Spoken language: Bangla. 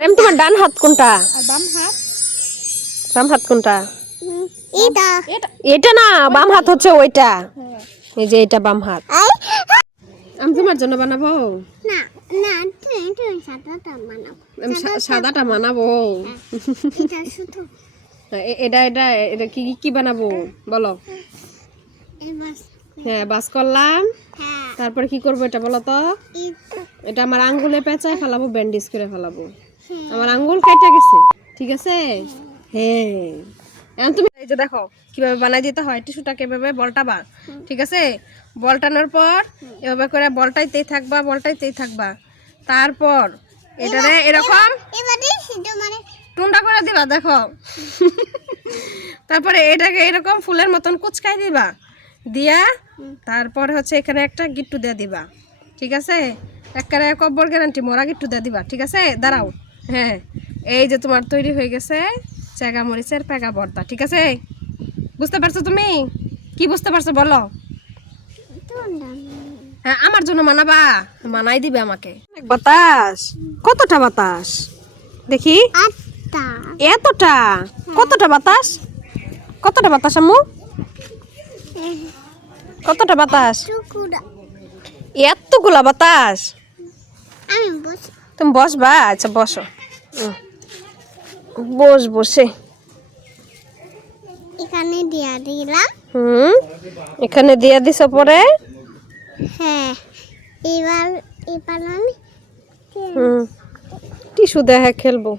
মারিয়াম তোমার ডান হাত কোনটা? আর বাম হাত? বাম হাত কোনটা? এটা এটা না, বাম হাত হচ্ছে ওইটা। এই যে এটা বাম হাত। আমি তোমার জন্য বানাবো না না, তুমি সাদাটা বানাবো। আমি সাদাটা বানাবো। এটা শুধু এটা এটা এটা কি কি বানাবো বলো? এবার হ্যাঁ বাস করলাম, হ্যাঁ তারপর কি করবো এটা বলো তো? এটা আমার আঙ্গুলে পেঁচায় ফেলাবো, ব্যান্ডেজ করে ফেলাবো। আমার আঙ্গুল কেটে গেছে, ঠিক আছে? হ্যাঁ এখন তুমি এই যে দেখো কিভাবে বানাই দিতে হয়। টিস্যুটাকে এভাবে বলটাবা, ঠিক আছে? বলটানোর পর এভাবে করে বলটাইতেই থাকবা। তারপর এটারে এরকম এবারে শুধু মানে টুন্ডা করে দিবা, দেখো। তারপরে এটাকে এরকম ফুলের মতন কুচকাই দিবা, দিয়া তারপর হচ্ছে এখানে একটা গিট্টু দিয়ে দিবা, ঠিক আছে? একবারে কব্বর গ্যারান্টি মরা গিট্টু দিয়ে দিবা, ঠিক আছে? দাঁড়াও, হ্যাঁ এই যে তোমার তৈরি হয়ে গেছে চেগা মরিচের পেগা ভর্তা, ঠিক আছে? বুঝতে পারছো তুমি? কি বুঝতে পারছো বলো? হ্যাঁ আমার জন্য বানাবা, বানাই দিবে আমাকে। বাতাস, কতটা বাতাস দেখি? আটটা এতটা? কতটা বাতাস? কতটা বাতাস আম্মু? কতটা বাতাস? টুকুরা এতগুলা বাতাস? আমি বস তুমি বসবা? আচ্ছা বসো। বস বসে এখানে দিয়া দিলাম। এখানে দিয়ে দিছ পরে? হ্যাঁ এবার আমি টিস্যু দেখে খেলবো।